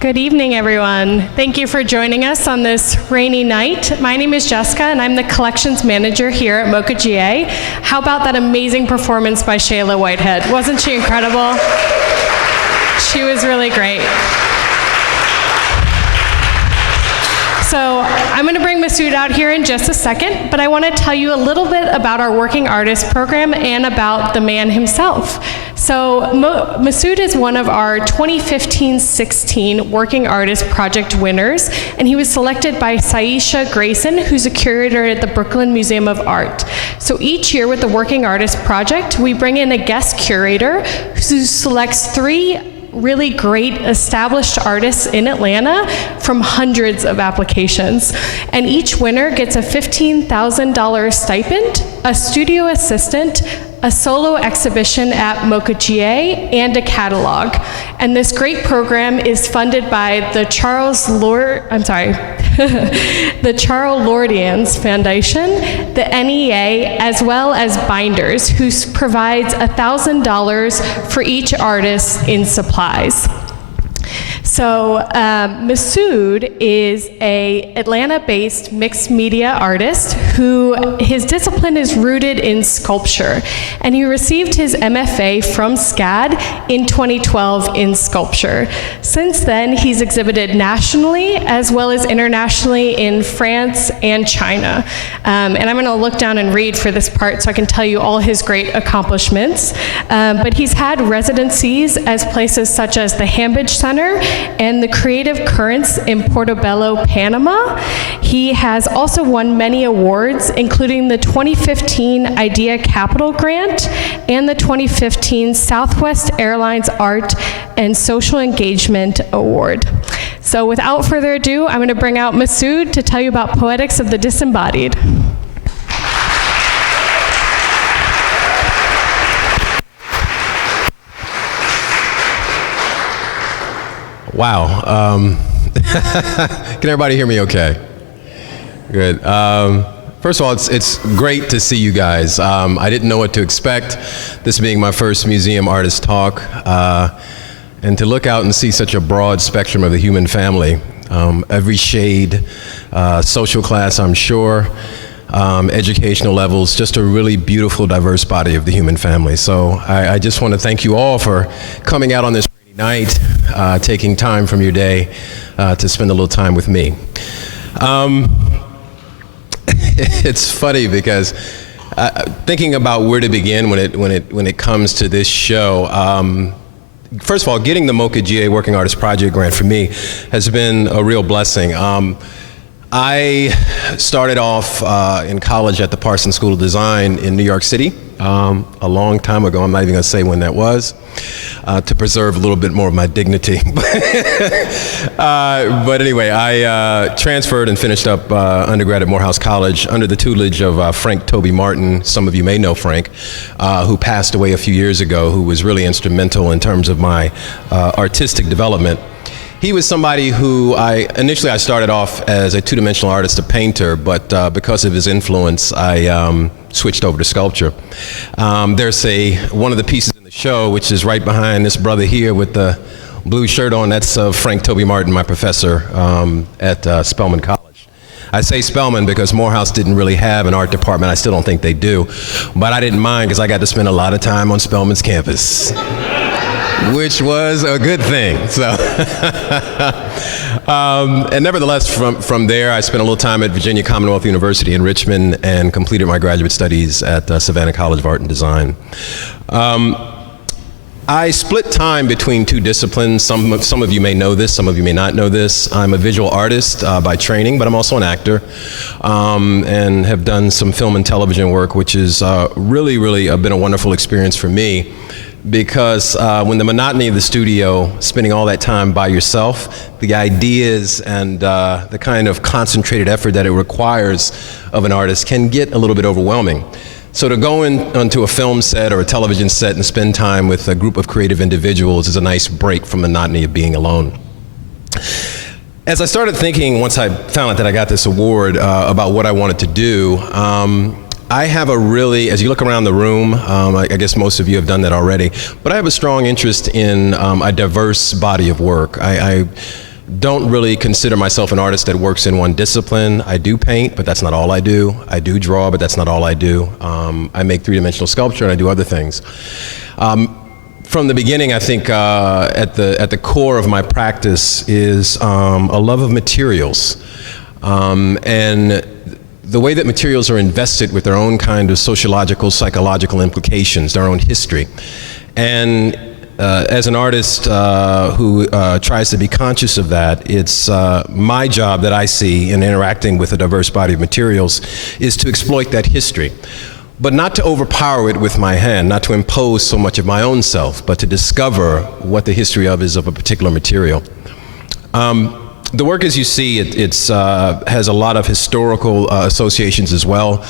Good evening, everyone. Thank you for joining us on this rainy night. My name is Jessica, and I'm the collections manager here at MOCA GA. How about that amazing performance by Shayla Whitehead? Wasn't she incredible? She was really great. So I'm going to bring Masud out here in just a second, but I want to tell you a little bit about our Working Artist program and about the man himself. So Masud is one of our 2015-16 Working Artist Project winners, and he was selected by Saisha Grayson, who's a curator at the Brooklyn Museum of Art. So each year with the Working Artist Project, we bring in a guest curator who selects 3 really great established artists in Atlanta from hundreds of applications. And each winner gets a $15,000 stipend, a studio assistant, a solo exhibition at MOCA GA, and a catalog. And this great program is funded by the Charles Lordians Foundation, the NEA, as well as Binders, who provides $1,000 for each artist in supplies. So Masud is an Atlanta-based mixed media artist who his discipline is rooted in sculpture, and he received his MFA from SCAD in 2012 in sculpture. Since then, he's exhibited nationally as well as internationally in France and China. And I'm going to look down and read for this part so I can tell you all his great accomplishments. But he's had residencies as places such as the Hambidge Center and the Creative Currents in Portobello, Panama. He has also won many awards, including the 2015 Idea Capital Grant and the 2015 Southwest Airlines Art and Social Engagement Award. So without further ado, I'm going to bring out Masud to tell you about Poetics of the Disembodied. Wow. Can everybody hear me okay? Good. First of all, it's great to see you guys. I didn't know what to expect, this being my first museum artist talk, and to look out and see such a broad spectrum of the human family, every shade, social class, I'm sure, educational levels, just a really beautiful, diverse body of the human family. So I just want to thank you all for coming out on this night, taking time from your day to spend a little time with me. It's funny because thinking about where to begin when it comes to this show. First of all, getting the MOCA GA Working Artist Project grant for me has been a real blessing. I started off in college at the Parsons School of Design in New York City. a long time ago. I'm not even going to say when that was, to preserve a little bit more of my dignity. But anyway, I transferred and finished up undergrad at Morehouse College under the tutelage of Frank Toby Martin. Some of you may know Frank, who passed away a few years ago, who was really instrumental in terms of my artistic development. He was somebody who initially I started off as a two-dimensional artist, a painter, but because of his influence, I switched over to sculpture. There's one of the pieces in the show, which is right behind this brother here with the blue shirt on. That's Frank Toby Martin, my professor at Spelman College. I say Spelman because Morehouse didn't really have an art department. I still don't think they do, but I didn't mind because I got to spend a lot of time on Spelman's campus. Which was a good thing. So, and nevertheless, from there, I spent a little time at Virginia Commonwealth University in Richmond and completed my graduate studies at Savannah College of Art and Design. I split time between two disciplines. Some of you may know this, some of you may not know this. I'm a visual artist by training, but I'm also an actor, and have done some film and television work, which is really been a wonderful experience for me. Because when the monotony of the studio, spending all that time by yourself, the ideas and the kind of concentrated effort that it requires of an artist can get a little bit overwhelming. So to go onto a film set or a television set and spend time with a group of creative individuals is a nice break from the monotony of being alone. As I started thinking, once I found out that I got this award, about what I wanted to do, I have as you look around the room, I guess most of you have done that already, but I have a strong interest in a diverse body of work. I don't really consider myself an artist that works in one discipline. I do paint, but that's not all I do. I do draw, but that's not all I do. I make three-dimensional sculpture and I do other things. From the beginning, I think at the core of my practice is a love of materials. And the way that materials are invested with their own kind of sociological, psychological implications, their own history. And as an artist who tries to be conscious of that, it's my job that I see in interacting with a diverse body of materials is to exploit that history. But not to overpower it with my hand, not to impose so much of my own self, but to discover what the history is of a particular material. The work, as you see, it has a lot of historical associations as well.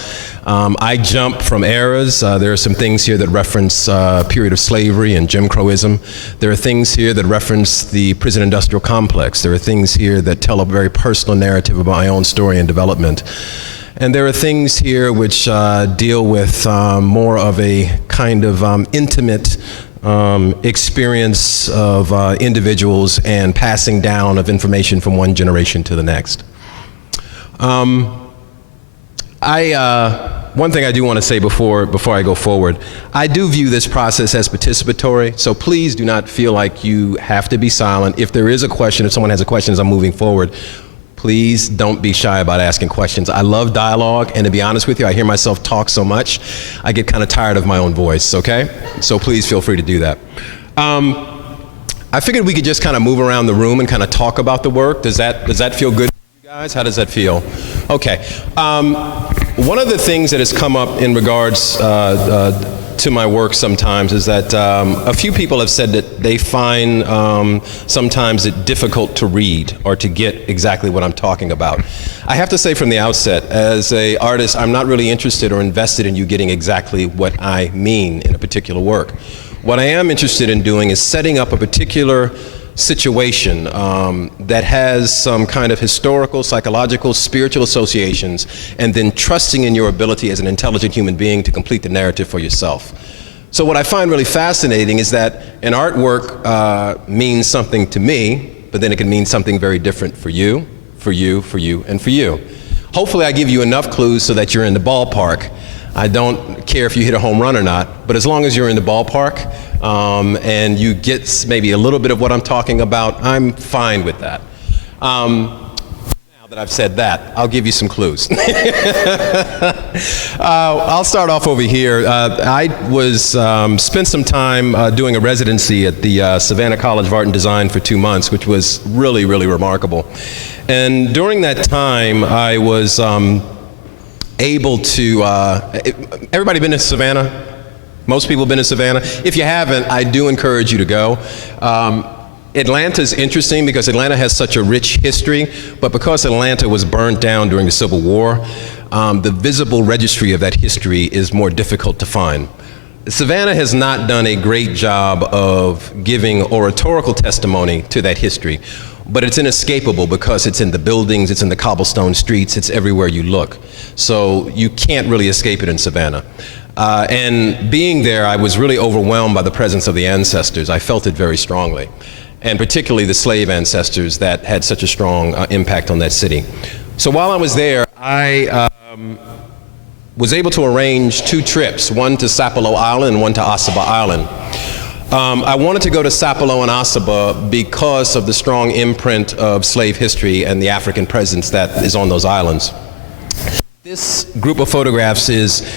I jump from eras. There are some things here that reference period of slavery and Jim Crowism. There are things here that reference the prison industrial complex. There are things here that tell a very personal narrative about my own story and development. And there are things here which deal with more of a kind of intimate experience of individuals and passing down of information from one generation to the next. One thing I do want to say before I go forward, I do view this process as participatory, so please do not feel like you have to be silent. If there is a question, if someone has a question as I'm moving forward, please don't be shy about asking questions. I love dialogue, and to be honest with you, I hear myself talk so much, I get kind of tired of my own voice, okay? So please feel free to do that. I figured we could just kind of move around the room and kind of talk about the work. Does that feel good to you guys? How does that feel? Okay. One of the things that has come up in regards to my work sometimes is that a few people have said that they find sometimes it difficult to read or to get exactly what I'm talking about. I have to say from the outset, as an artist, I'm not really interested or invested in you getting exactly what I mean in a particular work. What I am interested in doing is setting up a particular situation that has some kind of historical, psychological, spiritual associations, and then trusting in your ability as an intelligent human being to complete the narrative for yourself. So what I find really fascinating is that an artwork means something to me, but then it can mean something very different for you, for you, for you, and for you. Hopefully I give you enough clues so that you're in the ballpark. I don't care if you hit a home run or not, but as long as you're in the ballpark and you get maybe a little bit of what I'm talking about, I'm fine with that. Now that I've said that, I'll give you some clues. I'll start off over here. I spent some time doing a residency at the Savannah College of Art and Design for 2 months, which was really, really remarkable. And during that time, I was able to, everybody been to Savannah? Most people have been in Savannah. If you haven't, I do encourage you to go. Atlanta's interesting because Atlanta has such a rich history, but because Atlanta was burned down during the Civil War, the visible registry of that history is more difficult to find. Savannah has not done a great job of giving oratorical testimony to that history, but it's inescapable because it's in the buildings, it's in the cobblestone streets, it's everywhere you look. So you can't really escape it in Savannah. And being there, I was really overwhelmed by the presence of the ancestors. I felt it very strongly, and particularly the slave ancestors that had such a strong impact on that city. So while I was there, I was able to arrange 2 trips, one to Sapelo Island and one to Ossabaw Island. I wanted to go to Sapelo and Ossabaw because of the strong imprint of slave history and the African presence that is on those islands. This group of photographs is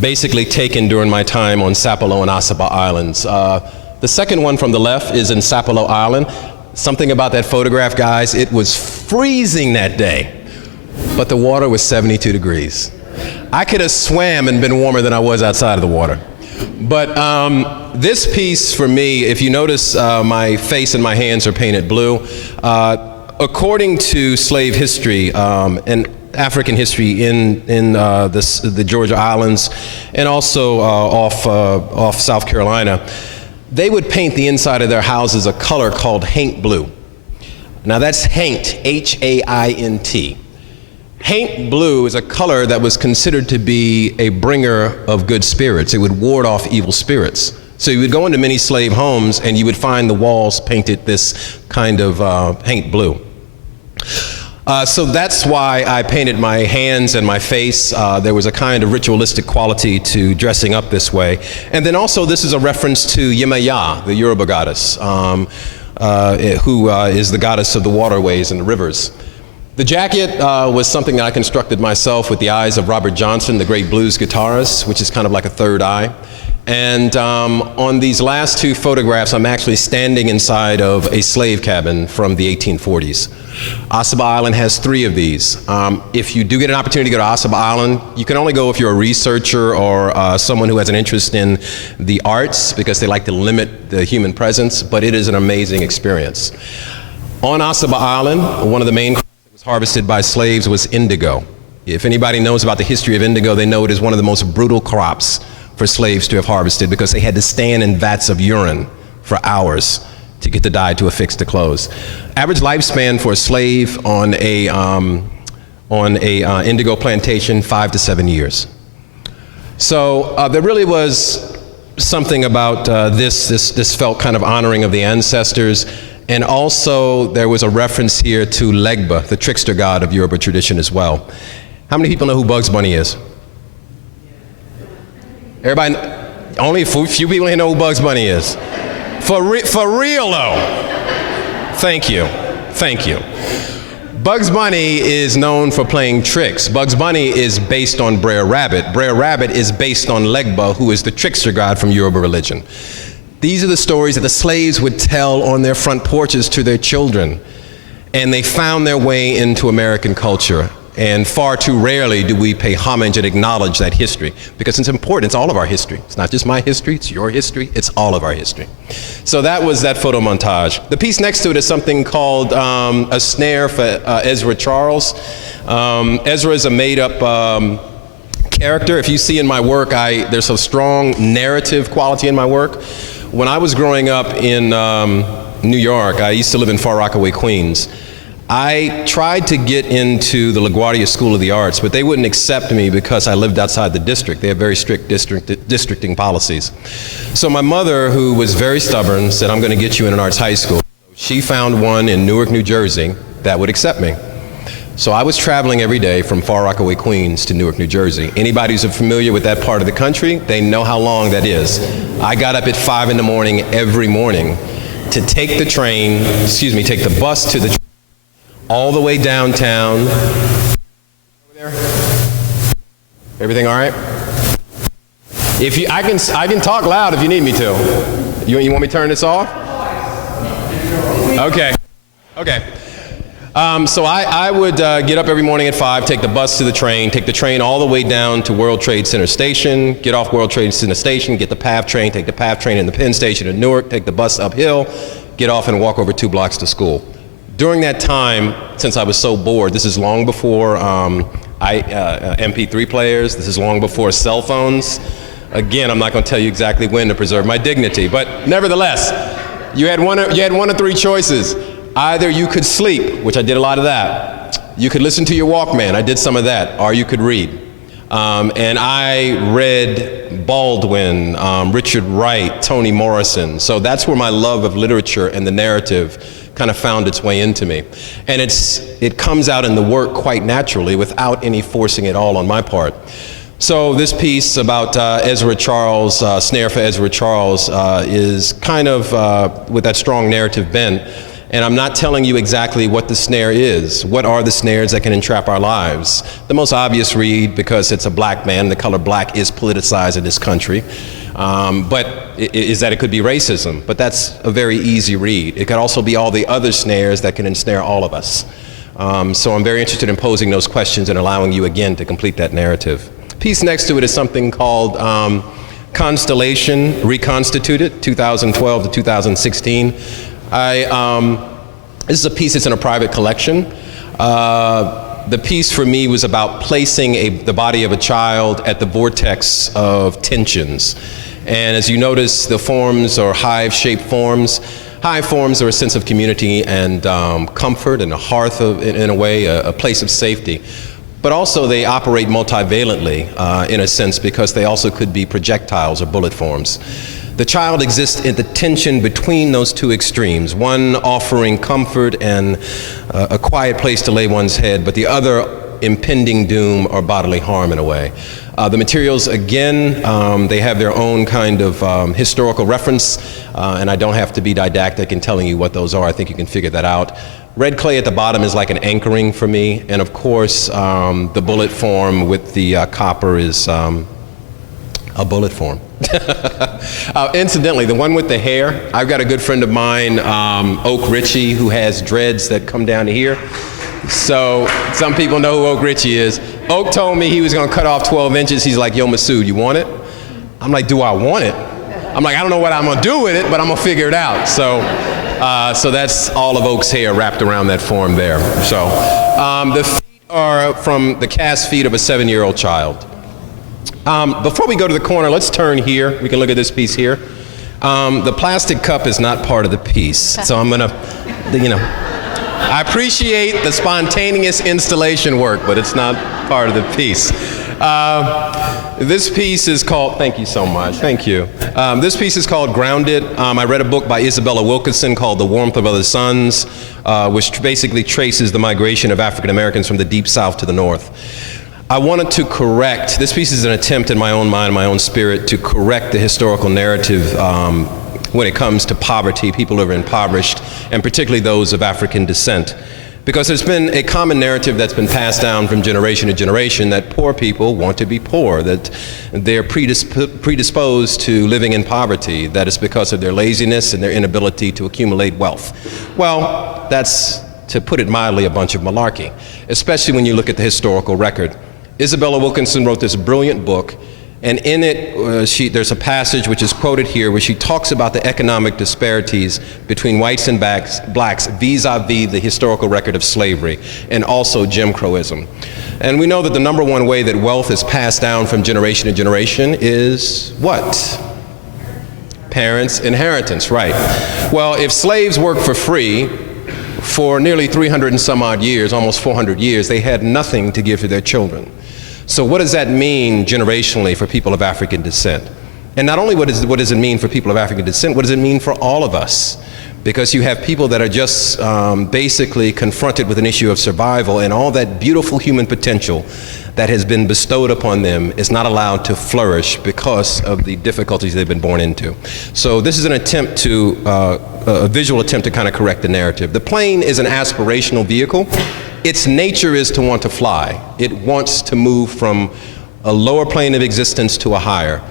basically taken during my time on Sapelo and Ossabaw Islands. The second one from the left is in Sapelo Island. Something about that photograph, guys, it was freezing that day, but the water was 72 degrees. I could have swam and been warmer than I was outside of the water. But this piece for me, if you notice my face and my hands are painted blue, according to slave history and African history in the Georgia Islands and also off South Carolina, they would paint the inside of their houses a color called haint blue. Now that's haint, H-A-I-N-T. Haint blue is a color that was considered to be a bringer of good spirits. It would ward off evil spirits. So you would go into many slave homes and you would find the walls painted this kind of haint blue. So that's why I painted my hands and my face. There was a kind of ritualistic quality to dressing up this way. And then also this is a reference to Yemaya, the Yoruba goddess, who is the goddess of the waterways and the rivers. The jacket was something that I constructed myself with the eyes of Robert Johnson, the great blues guitarist, which is kind of like a third eye. And on these last 2 photographs, I'm actually standing inside of a slave cabin from the 1840s. Ossabaw Island has 3 of these. If you do get an opportunity to go to Ossabaw Island, you can only go if you're a researcher or someone who has an interest in the arts, because they like to limit the human presence, but it is an amazing experience. On Ossabaw Island, one of the main harvested by slaves was indigo. If anybody knows about the history of indigo, they know it is one of the most brutal crops for slaves to have harvested because they had to stand in vats of urine for hours to get the dye to affix the clothes. Average lifespan for a slave on a indigo plantation, 5 to 7 years. So there really was something about this felt kind of honoring of the ancestors. And also, there was a reference here to Legba, the trickster god of Yoruba tradition as well. How many people know who Bugs Bunny is? Everybody, only a few people here know who Bugs Bunny is. For real though. Thank you, thank you. Bugs Bunny is known for playing tricks. Bugs Bunny is based on Brer Rabbit. Brer Rabbit is based on Legba, who is the trickster god from Yoruba religion. These are the stories that the slaves would tell on their front porches to their children. And they found their way into American culture. And far too rarely do we pay homage and acknowledge that history, because it's important. It's all of our history. It's not just my history, it's your history, it's all of our history. So that was that photo montage. The piece next to it is something called A Snare for Ezra Charles. Ezra is a made-up character. If you see in my work, there's a strong narrative quality in my work. When I was growing up in New York, I used to live in Far Rockaway, Queens. I tried to get into the LaGuardia School of the Arts, but they wouldn't accept me because I lived outside the district. They have very strict districting policies. So my mother, who was very stubborn, said, I'm going to get you in an arts high school. She found one in Newark, New Jersey that would accept me. So I was traveling every day from Far Rockaway, Queens to Newark, New Jersey. Anybody who's familiar with that part of the country, they know how long that is. I got up at 5 in the morning every morning to take the bus to the train, all the way downtown. Over there? Everything all right? I can talk loud if you need me to. You want me to turn this off? Okay. So I would get up every morning at 5, take the bus to the train, take the train all the way down to World Trade Center Station, get off World Trade Center Station, get the PATH train, take the PATH train in the Penn Station in Newark, take the bus uphill, get off and walk over 2 blocks to school. During that time, since I was so bored, this is long before MP3 players, this is long before cell phones. Again, I'm not going to tell you exactly when to preserve my dignity, but nevertheless, you had one of 3 choices. Either you could sleep, which I did a lot of that. You could listen to your Walkman, I did some of that, or you could read. And I read Baldwin, Richard Wright, Toni Morrison. So that's where my love of literature and the narrative kind of found its way into me. And it comes out in the work quite naturally without any forcing at all on my part. So this piece about Ezra Charles, Snare for Ezra Charles, is kind of with that strong narrative bent. And I'm not telling you exactly what the snare is. What are the snares that can entrap our lives? The most obvious read, because it's a black man, the color black is politicized in this country, is that it could be racism. But that's a very easy read. It could also be all the other snares that can ensnare all of us. So I'm very interested in posing those questions and allowing you again to complete that narrative. The piece next to it is something called Constellation Reconstituted, 2012 to 2016. This is a piece that's in a private collection. The piece for me was about placing the body of a child at the vortex of tensions. And as you notice, the forms are hive-shaped forms. Hive forms are a sense of community and comfort and a hearth, in a way, a place of safety. But also they operate multivalently, in a sense, because they also could be projectiles or bullet forms. The child exists in the tension between those 2 extremes, one offering comfort and a quiet place to lay one's head, but the other impending doom or bodily harm in a way. The materials, again, they have their own kind of historical reference, and I don't have to be didactic in telling you what those are. I think you can figure that out. Red clay at the bottom is like an anchoring for me, and of course, the bullet form with the copper is a bullet form. Incidentally, the one with the hair, I've got a good friend of mine, Oak Ritchie, who has dreads that come down to here. So some people know who Oak Ritchie is. Oak told me he was going to cut off 12 inches. He's like, yo, Masud, you want it? I'm like, do I want it? I'm like, I don't know what I'm going to do with it, but I'm going to figure it out. So that's all of Oak's hair wrapped around that form there. So the feet are from the cast feet of a 7-year-old child. Before we go to the corner, let's turn here. We can look at this piece here. The plastic cup is not part of the piece, so I'm gonna, I appreciate the spontaneous installation work, but it's not part of the piece. This piece is called, thank you so much, thank you. This piece is called Grounded. I read a book by Isabella Wilkerson called The Warmth of Other Suns, which basically traces the migration of African Americans from the Deep South to the North. I wanted to correct, this piece is an attempt in my own mind, my own spirit, to correct the historical narrative when it comes to poverty, people who are impoverished, and particularly those of African descent. Because there's been a common narrative that's been passed down from generation to generation that poor people want to be poor, that they're predisposed to living in poverty, that it's because of their laziness and their inability to accumulate wealth. Well, that's, to put it mildly, a bunch of malarkey, especially when you look at the historical record. Isabella Wilkerson wrote this brilliant book, and in it there's a passage which is quoted here where she talks about the economic disparities between whites and blacks vis-a-vis the historical record of slavery and also Jim Crowism. And we know that the number one way that wealth is passed down from generation to generation is what? Parents' inheritance, right. Well, if slaves worked for free for nearly 300 and some odd years, almost 400 years, they had nothing to give to their children. So what does that mean generationally for people of African descent? And not only what does it mean for people of African descent, what does it mean for all of us? Because you have people that are just basically confronted with an issue of survival, and all that beautiful human potential that has been bestowed upon them is not allowed to flourish because of the difficulties they've been born into. So this is an attempt to, a visual attempt to kind of correct the narrative. The plane is an aspirational vehicle. Its nature is to want to fly. It wants to move from a lower plane of existence to a higher.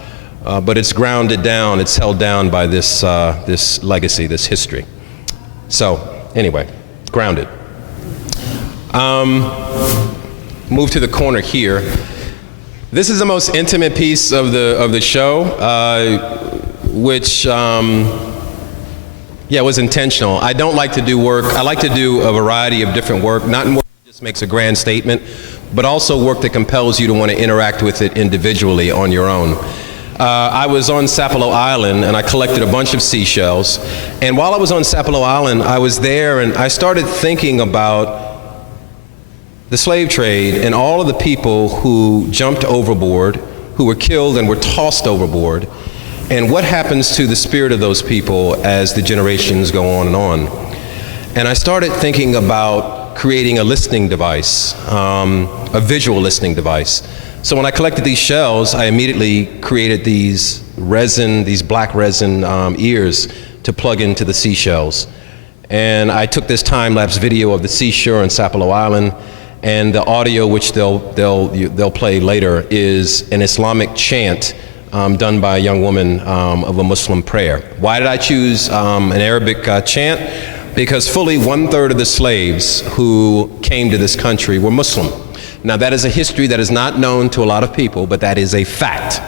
But it's grounded down, it's held down by this, this legacy, this history. So, anyway, grounded. Move to the corner here. This is the most intimate piece of the show, which was intentional. I don't like to do work. I like to do a variety of different work, not in work that just makes a grand statement, but also work that compels you to want to interact with it individually on your own. I was on Sapelo Island and I collected a bunch of seashells. And while I was on Sapelo Island, I was there and I started thinking about the slave trade and all of the people who jumped overboard, who were killed and were tossed overboard, and what happens to the spirit of those people as the generations go on and on. And I started thinking about creating a listening device, a visual listening device. So when I collected these shells, I immediately created these black resin ears to plug into the seashells. And I took this time-lapse video of the seashore on Sapelo Island, and the audio, which they'll play later, is an Islamic chant done by a young woman of a Muslim prayer. Why did I choose an Arabic chant? Because fully 1/3 of the slaves who came to this country were Muslim. Now that is a history that is not known to a lot of people, but that is a fact.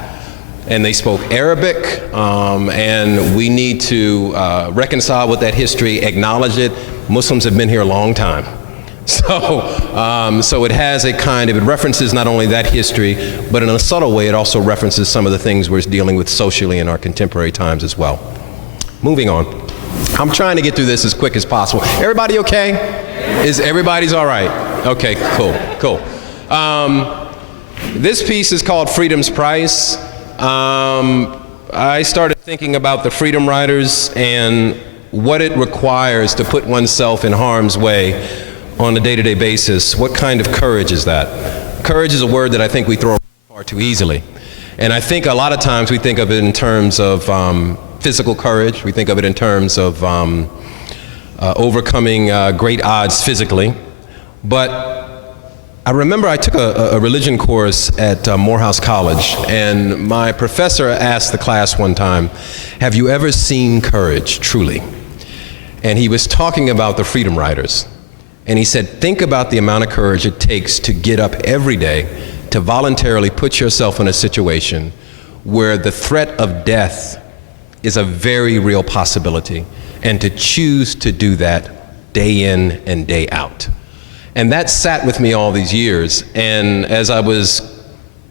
And they spoke Arabic, and we need to reconcile with that history, acknowledge it. Muslims have been here a long time. So it has it references not only that history, but in a subtle way, it also references some of the things we're dealing with socially in our contemporary times as well. Moving on. I'm trying to get through this as quick as possible. Everybody okay? Everybody's all right? Okay, cool. This piece is called Freedom's Price. I started thinking about the freedom riders and what it requires to put oneself in harm's way on a day-to-day basis. What kind of courage is that? Courage is a word that I think we throw around far too easily. And I think a lot of times we think of it in terms of physical courage. We think of it in terms of overcoming great odds physically. But I remember I took a religion course at Morehouse College, and my professor asked the class one time, have you ever seen courage, truly? And he was talking about the freedom riders. And he said, think about the amount of courage it takes to get up every day, to voluntarily put yourself in a situation where the threat of death is a very real possibility, and to choose to do that day in and day out. And that sat with me all these years, and as I was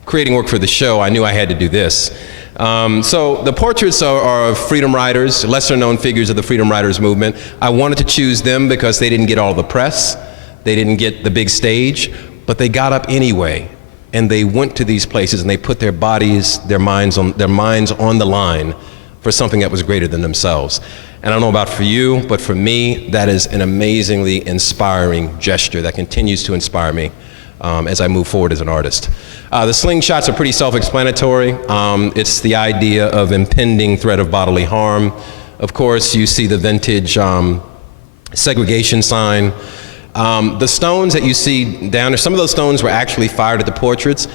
creating work for the show, I knew I had to do this. So the portraits are of freedom riders, lesser known figures of the freedom riders movement. I wanted to choose them because they didn't get all the press, they didn't get the big stage, but they got up anyway, and they went to these places and they put their bodies, their minds on the line for something that was greater than themselves. And I don't know about for you, but for me, that is an amazingly inspiring gesture that continues to inspire me as I move forward as an artist. The slingshots are pretty self-explanatory. It's the idea of impending threat of bodily harm. Of course, you see the vintage segregation sign. The stones that you see down there, some of those stones were actually fired at the portraits.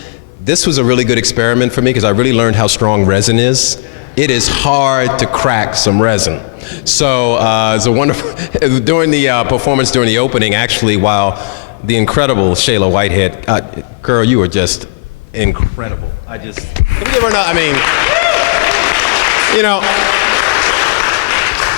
This was a really good experiment for me because I really learned how strong resin is. It is hard to crack some resin. So it's a wonderful, during the performance, during the opening, actually, while the incredible Shayla Whitehead, girl, you were just incredible. Can we give her another,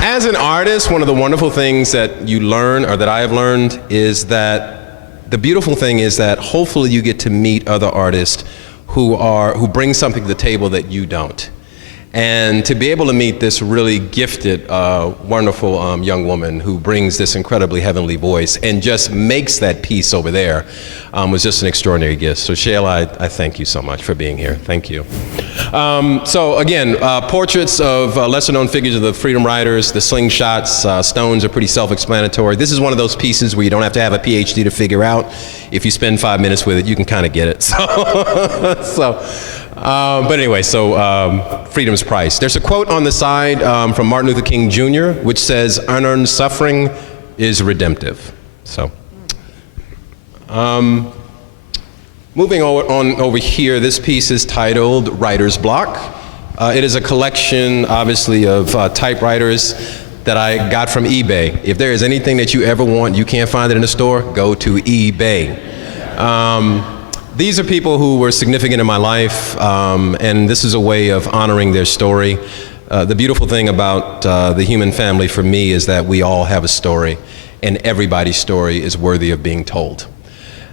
as an artist, one of the wonderful things that you learn, or that I have learned, is that the beautiful thing is that hopefully you get to meet other artists who bring something to the table that you don't. And to be able to meet this really gifted, wonderful young woman who brings this incredibly heavenly voice and just makes that piece over there was just an extraordinary gift. So Shayla, I thank you so much for being here. Thank you. So again, portraits of lesser known figures of the freedom riders, the slingshots, stones are pretty self-explanatory. This is one of those pieces where you don't have to have a PhD to figure out. If you spend 5 minutes with it, you can kind of get it. But anyway, Freedom's Price. There's a quote on the side from Martin Luther King Jr., which says, unearned suffering is redemptive. So, moving on over here, this piece is titled Writer's Block. It is a collection, obviously, of typewriters. that I got from eBay. If there is anything that you ever want, you can't find it in the store, go to eBay. These are people who were significant in my life, and this is a way of honoring their story. The beautiful thing about the human family for me is that we all have a story, and everybody's story is worthy of being told.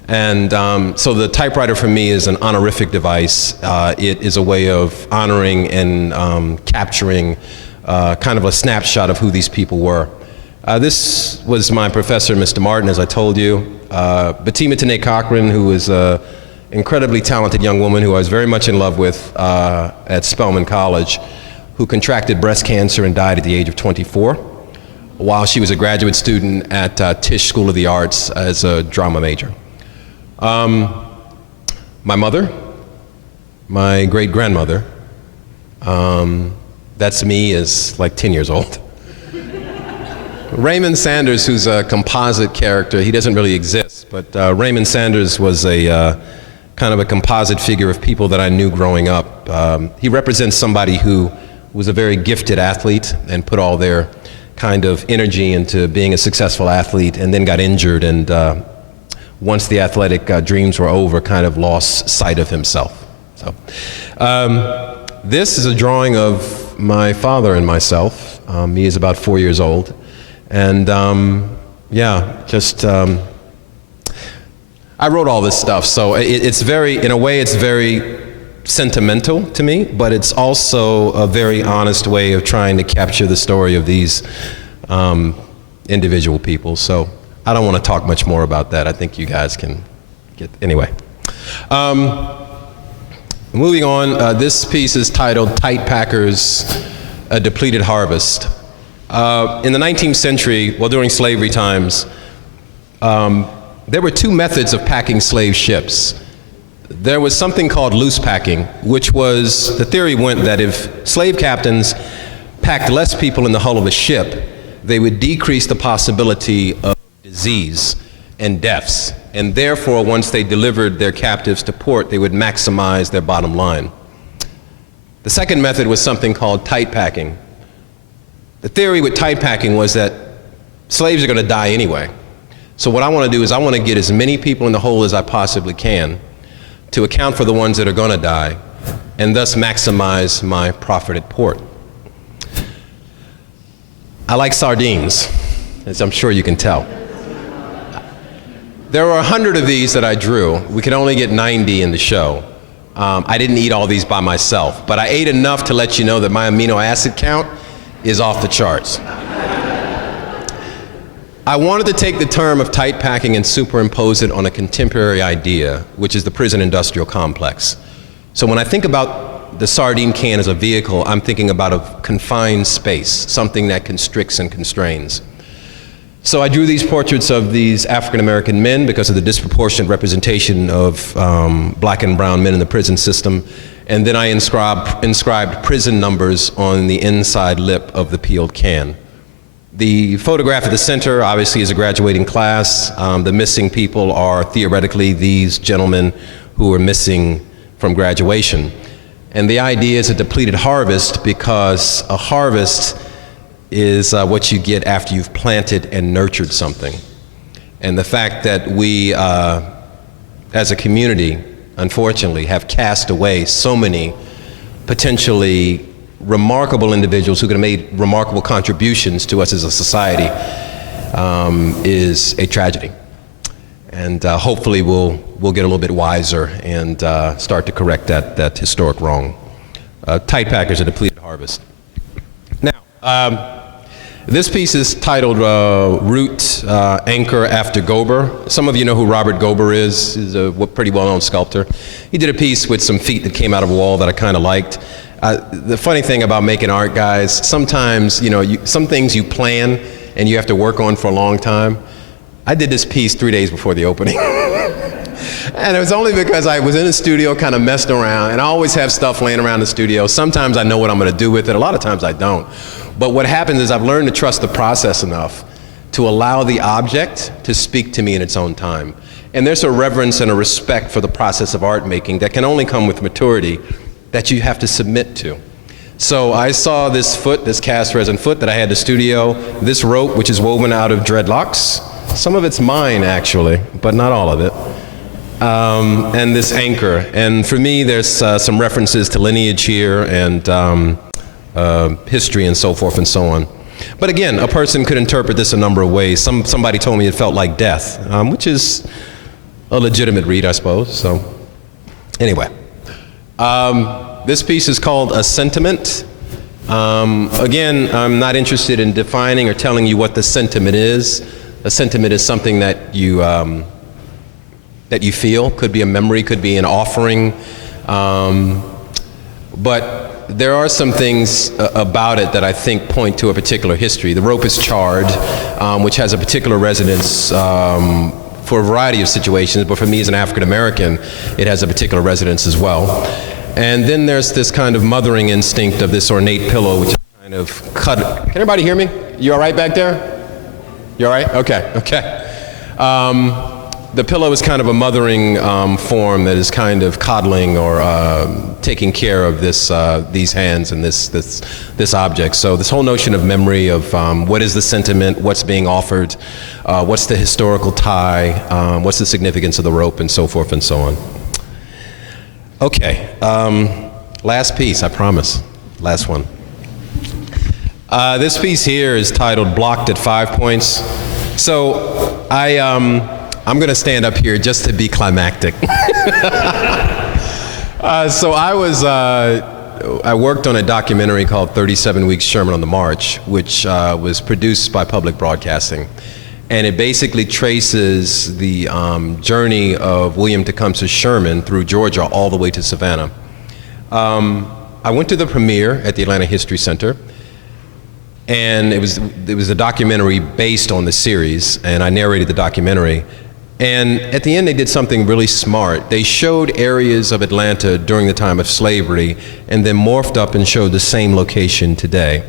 And so the typewriter for me is an honorific device. It is a way of honoring and capturing kind of a snapshot of who these people were. This was my professor, Mr. Martin, as I told you. Batima Tene Cochran, who was an incredibly talented young woman who I was very much in love with at Spelman College, who contracted breast cancer and died at the age of 24 while she was a graduate student at Tisch School of the Arts as a drama major. My mother, my great-grandmother, that's me, is like 10 years old. Raymond Sanders, who's a composite character, he doesn't really exist, but Raymond Sanders was a kind of a composite figure of people that I knew growing up. He represents somebody who was a very gifted athlete and put all their kind of energy into being a successful athlete and then got injured, and once the athletic dreams were over, kind of lost sight of himself. So, this is a drawing of my father and myself. He is about 4 years old. And yeah, just, I wrote all this stuff, so it's very, in a way, it's very sentimental to me, but it's also a very honest way of trying to capture the story of these individual people. So I don't want to talk much more about that. I think you guys can get, anyway. Moving on, this piece is titled Tight Packers, A Depleted Harvest. In the 19th century, well, during slavery times, there were two methods of packing slave ships. There was something called loose packing, which was, the theory went that if slave captains packed less people in the hull of a ship, they would decrease the possibility of disease and deaths. And therefore, once they delivered their captives to port, they would maximize their bottom line. The second method was something called tight packing. The theory with tight packing was that slaves are going to die anyway. So what I want to do is I want to get as many people in the hole as I possibly can to account for the ones that are going to die, and thus maximize my profit at port. I like sardines, as I'm sure you can tell. There were 100 of these that I drew. We could only get 90 in the show. I didn't eat all these by myself, but I ate enough to let you know that my amino acid count is off the charts. I wanted to take the term of tight packing and superimpose it on a contemporary idea, which is the prison industrial complex. So when I think about the sardine can as a vehicle, I'm thinking about a confined space, something that constricts and constrains. So I drew these portraits of these African American men because of the disproportionate representation of black and brown men in the prison system. And then I inscribed prison numbers on the inside lip of the peeled can. The photograph at the center obviously is a graduating class. The missing people are theoretically these gentlemen who are missing from graduation. And the idea is a depleted harvest because a harvest is what you get after you've planted and nurtured something. And the fact that we, as a community, unfortunately, have cast away so many potentially remarkable individuals who could have made remarkable contributions to us as a society is a tragedy. And hopefully we'll get a little bit wiser and start to correct that historic wrong. Tight Packers, A Depleted Harvest. Now, this piece is titled Root Anchor After Gober. Some of you know who Robert Gober is. He's a pretty well-known sculptor. He did a piece with some feet that came out of a wall that I kind of liked. The funny thing about making art, guys, sometimes, you know, some things you plan and you have to work on for a long time. I did this piece 3 days before the opening. And it was only because I was in the studio kind of messing around, and I always have stuff laying around the studio. Sometimes I know what I'm going to do with it. A lot of times I don't. But what happens is I've learned to trust the process enough to allow the object to speak to me in its own time. And there's a reverence and a respect for the process of art making that can only come with maturity that you have to submit to. So I saw this foot, this cast resin foot that I had in the studio, this rope, which is woven out of dreadlocks. Some of it's mine, actually, but not all of it. And this anchor. And for me, there's some references to lineage here and history and so forth and so on. But again, a person could interpret this a number of ways. Somebody told me it felt like death, which is a legitimate read, I suppose. So anyway, this piece is called A Sentiment. Again, I'm not interested in defining or telling you what the sentiment is. A sentiment is something that you feel. Could be a memory, could be an offering. But there are some things about it that I think point to a particular history. The rope is charred, which has a particular resonance for a variety of situations, but for me as an African American, it has a particular resonance as well. And then there's this kind of mothering instinct of this ornate pillow, which is kind of cut. Can everybody hear me? You all right back there? You all right? Okay, okay. The pillow is kind of a mothering form that is kind of coddling or taking care of these hands and this object. So this whole notion of memory of what is the sentiment, what's being offered, what's the historical tie, what's the significance of the rope, and so forth and so on. Okay, last piece, I promise. Last one. This piece here is titled Blocked at 5 Points. So I'm going to stand up here just to be climactic. So I worked on a documentary called 37 Weeks Sherman on the March, which was produced by Public Broadcasting. And it basically traces the journey of William Tecumseh Sherman through Georgia all the way to Savannah. I went to the premiere at the Atlanta History Center. And it was a documentary based on the series, and I narrated the documentary. And at the end, they did something really smart. They showed areas of Atlanta during the time of slavery, and then morphed up and showed the same location today.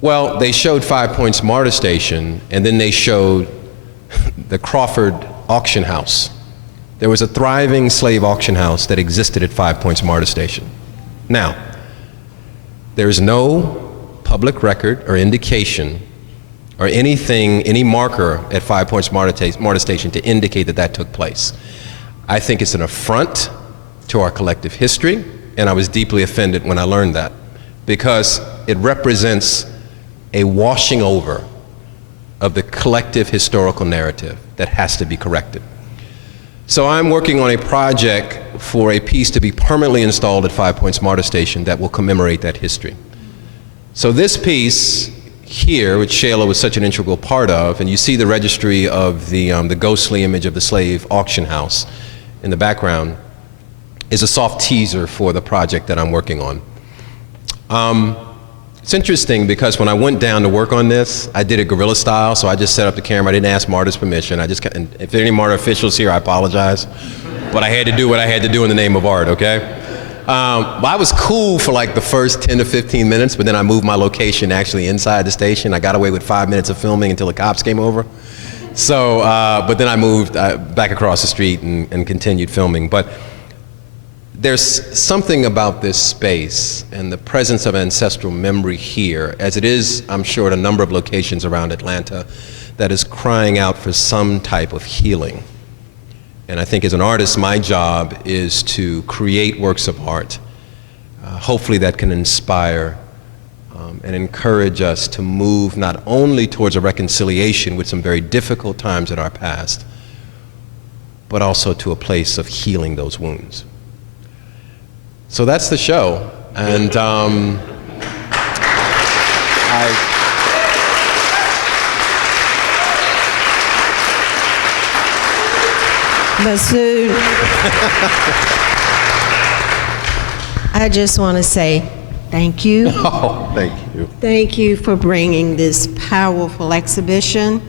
Well, they showed 5 Points MARTA Station, and then they showed the Crawford Auction House. There was a thriving slave auction house that existed at 5 Points MARTA Station. Now, there is no public record or indication or anything, any marker at 5 Points MARTA Station to indicate that that took place. I think it's an affront to our collective history, and I was deeply offended when I learned that, because it represents a washing over of the collective historical narrative that has to be corrected. So I'm working on a project for a piece to be permanently installed at 5 Points MARTA Station that will commemorate that history. So this piece here, which Shayla was such an integral part of, and you see the registry of the ghostly image of the slave auction house in the background, is a soft teaser for the project that I'm working on. It's interesting because when I went down to work on this, I did it guerrilla style, so I just set up the camera. I didn't ask MARTA's permission. And if there are any MARTA officials here, I apologize. But I had to do what I had to do in the name of art, okay? I was cool for like the first 10 to 15 minutes, but then I moved my location actually inside the station. I got away with 5 minutes of filming until the cops came over. So, but then I moved back across the street and continued filming. But there's something about this space and the presence of ancestral memory here, as it is, I'm sure, at a number of locations around Atlanta, that is crying out for some type of healing. And I think as an artist, my job is to create works of art, hopefully that can inspire and encourage us to move not only towards a reconciliation with some very difficult times in our past, but also to a place of healing those wounds. So that's the show, and Masud, I just want to say thank you. Oh, thank you. Thank you for bringing this powerful exhibition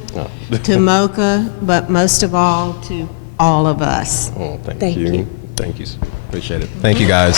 to MOCA, but most of all to all of us. Oh, thank Thank you. you. Thank you. Appreciate it. Thank you, guys.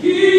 Keep